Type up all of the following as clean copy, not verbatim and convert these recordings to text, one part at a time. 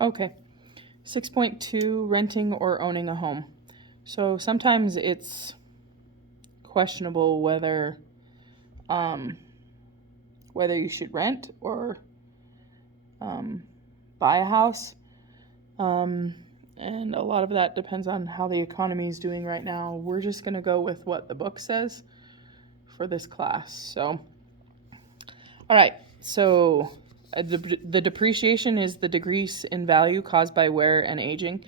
Okay. 6.2, renting or owning a home. So sometimes it's questionable um, whether you should rent or buy a house. And a lot of that depends on how the economy is doing right now. We're just going to go with what the book says for this class. So, all right. So, the depreciation is the decrease in value caused by wear and aging.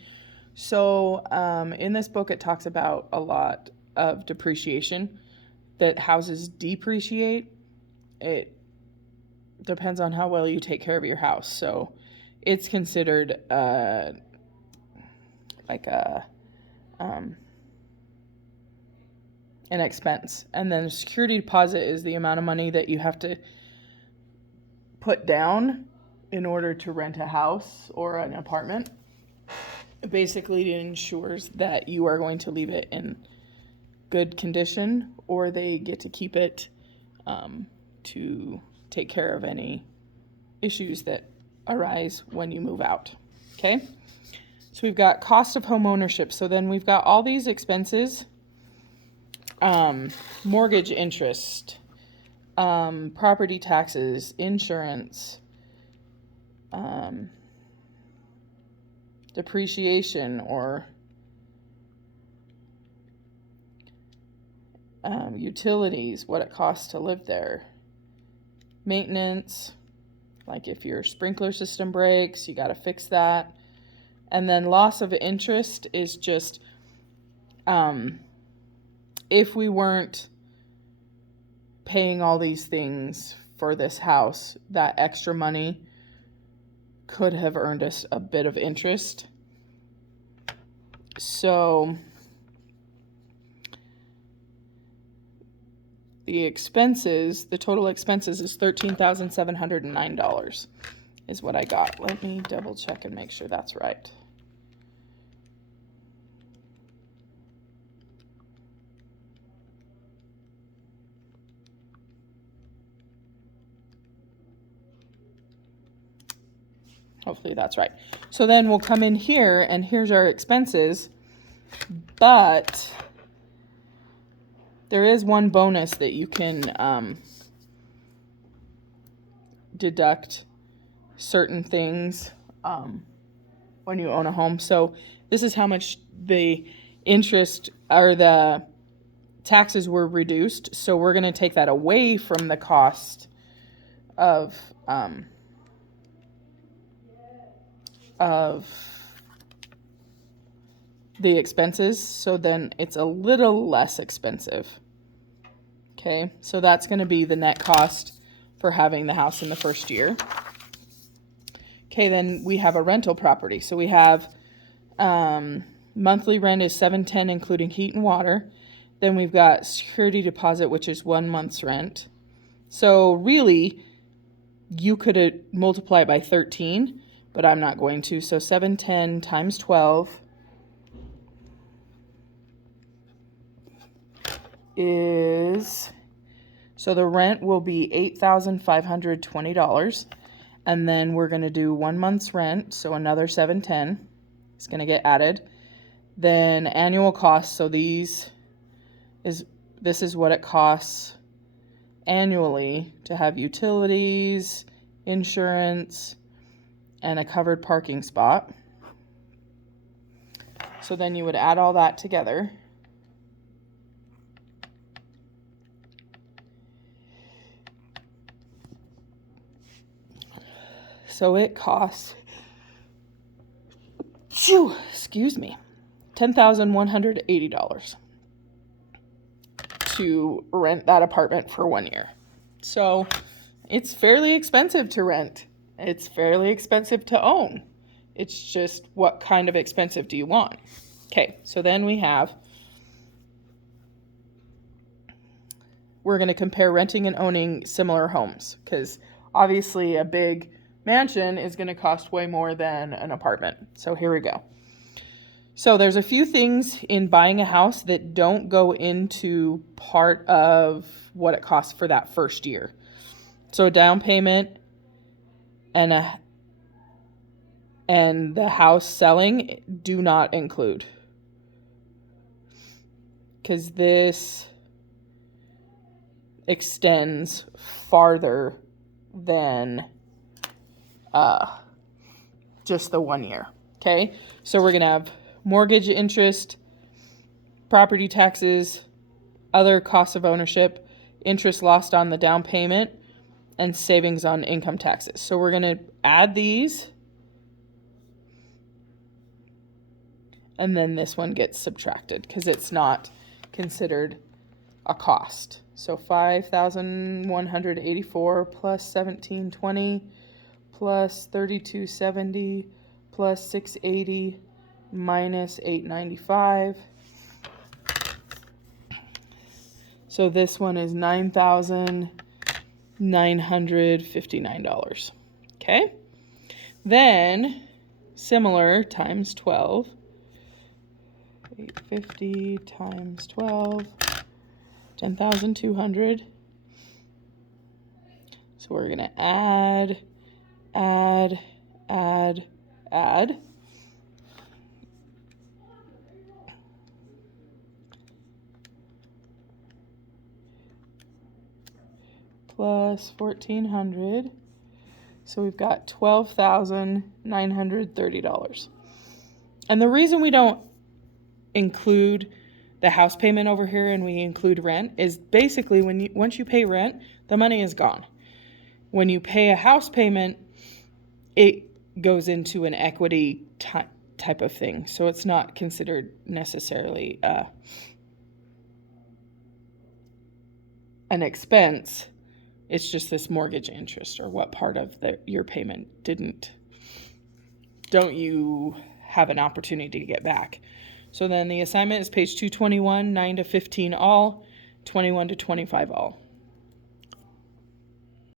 So, in this book, it talks about a lot of depreciation, that houses depreciate. It depends on how well you take care of your house. So, it's considered like an expense. And then security deposit is the amount of money that you have to put down in order to rent a house or an apartment. Basically, it ensures that you are going to leave it in good condition, or they get to keep it to take care of any issues that arise when you move out. Okay? So we've got cost of home ownership. So then we've got all these expenses, mortgage interest, property taxes, insurance, depreciation or utilities, what it costs to live there, maintenance, like if your sprinkler system breaks, you got to fix that. And then loss of interest is just if we weren't paying all these things for this house, that extra money could have earned us a bit of interest. So the total expenses is $13,709 is what I got. Let me double check and make sure that's right. Hopefully that's right. So then we'll come in here and here's our expenses, but there is one bonus that you can deduct certain things when you own a home. So this is how much the interest or the taxes were reduced. So we're going to take that away from the cost of the expenses. So then it's a little less expensive. Okay, so that's going to be the net cost for having the house in the first year. Okay, then we have a rental property. So we have monthly rent is $710 including heat and water. Then we've got security deposit, which is 1 month's rent. So really, you could multiply it by 13, but I'm not going to. So 710 times 12 is, so the rent will be $8,520. And then we're going to do 1 month's rent, so another 710 is going to get added. Then annual costs, so this is what it costs annually to have utilities, insurance, and a covered parking spot. So then you would add all that together. So it costs, $10,180 to rent that apartment for 1 year. So it's fairly expensive to rent. It's fairly expensive to own. It's just what kind of expensive do you want? Okay, so then we're going to compare renting and owning similar homes, because obviously a big mansion is going to cost way more than an apartment. So here we go. So there's a few things in buying a house that don't go into part of what it costs for that first year. So a down payment and and the house selling do not include. Because this extends farther than just the 1 year. Okay, so we're going to have mortgage interest, property taxes, other costs of ownership, interest lost on the down payment, and savings on income taxes. So we're going to add these, and then this one gets subtracted because it's not considered a cost. So 5,184 plus 1,720 plus 3,270 plus 680 minus 895. So this one is $9,959. Okay. Then similar times 12. 850 times 12. 10,200. So we're going to add. Plus 1,400. So we've got $12,930. And the reason we don't include the house payment over here and we include rent is basically once you pay rent, the money is gone. When you pay a house payment, it goes into an equity type of thing. So it's not considered necessarily an expense. It's just this mortgage interest, or what part of your payment don't you have an opportunity to get back. So then the assignment is page 221, 9 to 15 all, 21 to 25 all.